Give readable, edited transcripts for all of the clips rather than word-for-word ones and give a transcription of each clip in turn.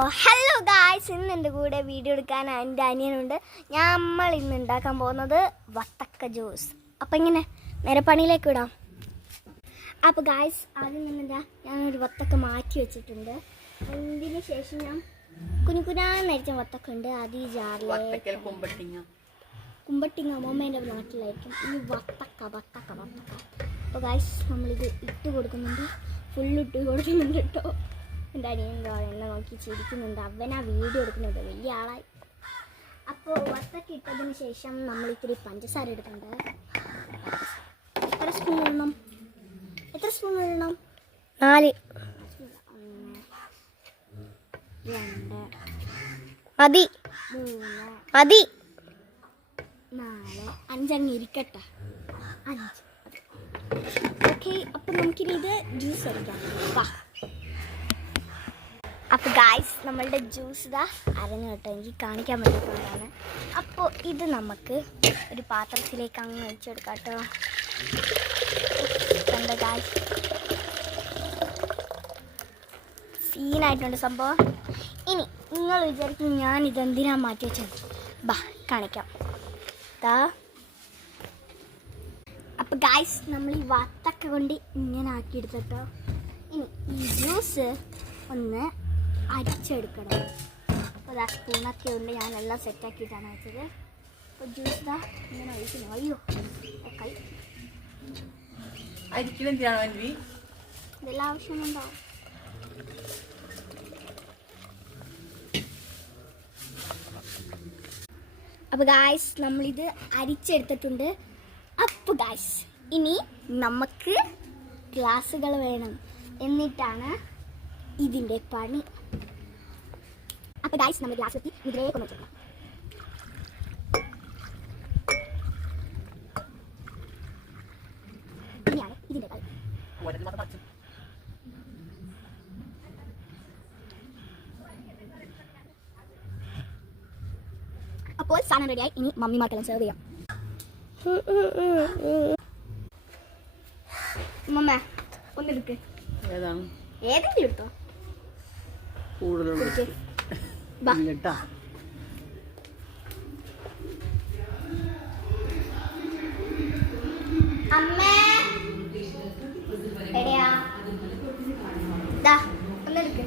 Hello guys, ഇന്ന് എൻ്റെ കൂടെ വീഡിയോ എടുക്കാൻ എൻ്റെ അനിയനുണ്ട്. നമ്മൾ ഇന്ന് ഉണ്ടാക്കാൻ പോകുന്നത് വത്തക്ക ജ്യൂസ്. അപ്പം ഇങ്ങനെ നേരെ പണിയിലേക്ക് വിടാം. അപ്പോൾ ഗായ്സ്, ആദ്യം തന്നെ ഞാനൊരു വത്തക്ക മാറ്റി വെച്ചിട്ടുണ്ട്. അതിന് ശേഷം ഞാൻ കുഞ്ഞുകുഞ്ഞാന്നരിച്ച വത്തക്ക ഉണ്ട്. അത് ഈ ജാറിലേക്ക് കുമ്പട്ടിങ്ങ അമ്മമ്മേൻ്റെ നാട്ടിലായിരിക്കും. ഇനി വത്തക്ക. അപ്പോൾ ഗായ്സ്, നമ്മളിത് ഇട്ട് കൊടുക്കുന്നുണ്ട്. ഫുള്ളിട്ട് കൊടുക്കുന്നുണ്ട് കേട്ടോ. എൻ്റെ അനിയൻ എന്നെ നോക്കി ചിരിക്കുന്നുണ്ട്. അവനാ വീഡിയോ എടുക്കുന്നുണ്ട്, വലിയ ആളായി. അപ്പോൾ വത്തക്ക ഇട്ടതിന് ശേഷം നമ്മൾ ഇത്തിരി പഞ്ചസാര എടുക്കുന്നുണ്ട്. എത്ര സ്പൂൺ ഇടണം? 4. 1 2 മതി 3 4 5 അങ്ങ് ഇരിക്കട്ടെ. 5. ഓക്കെ, അപ്പോൾ നമുക്കിനി ഇത് ജ്യൂസ് അടിക്കാം. വാ. അപ്പോൾ ഗായ്സ്, നമ്മളുടെ ജ്യൂസ് ഇതാ അരഞ്ഞു കേട്ടോ. എനിക്ക് കാണിക്കാൻ വേണ്ടിയിട്ടുള്ളതാണ്. അപ്പോൾ ഇത് നമുക്ക് ഒരു പാത്രത്തിലേക്ക് അങ്ങ് ഒഴിച്ചെടുക്കാം കേട്ടോ. കണ്ടോ ഗായ്സ്, സീനായിട്ടുണ്ട് സംഭവം. ഇനി നിങ്ങൾ വിചാരിക്കും ഞാൻ ഇതെന്തിനാ മാറ്റി വെച്ചത്? ബാ കാണിക്കാം. അപ്പോൾ ഗായ്സ്, നമ്മൾ ഈ വത്തക്ക കൊണ്ട് ഇങ്ങനെ ആക്കിയെടുത്തിട്ടോ. ഇനി ഈ ജ്യൂസ് ഒന്ന് അരിച്ചെടുക്കണം. അപ്പോൾ അതാ സ്പൂണൊക്കെ ഉണ്ട്, ഞാനെല്ലാം സെറ്റാക്കിയിട്ടാണ് വെച്ചത്. അപ്പോൾ ജ്യൂസ് ഇതാ ഇങ്ങനെ ഒഴിക്കുന്നു. അയ്യോ കൈ ഇതെല്ലാം ആവശ്യമുണ്ടാവും. അപ്പോൾ ഗായ്സ്, നമ്മളിത് അരിച്ചെടുത്തിട്ടുണ്ട്. അപ്പോൾ ഗായ്സ്, ഇനി നമുക്ക് ഗ്ലാസ്സുകൾ വേണം, എന്നിട്ടാണ് ഇതിൻ്റെ പണി. അപ്പോൾ ഗായ്സ്, നമ്മൾ ഗ്ലാസ് വെച്ച് ഇതിലേക്ക് ഒന്ന് വെക്കണം. ഇനിയാണ് ഇതിൻ്റെ കളി. അപ്പോൾ സാധനം റെഡിയായി. ഇനി മമ്മിമാർക്കെല്ലാം സെർവ് ചെയ്യാം. മമ്മ ഒന്നെടുക്ക്. ഏതെങ്കിലും എടുത്തോ. അമ്മേ എവിടെയാ? ഒന്നെടുക്ക്.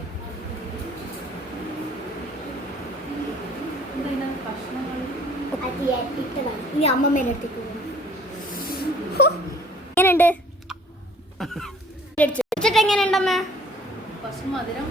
ഇനി അമ്മമ്മേനെ എടുത്തേക്ക് പോകണം. എങ്ങനെയുണ്ട്? എങ്ങനെയുണ്ടമ്മേ? മധുരം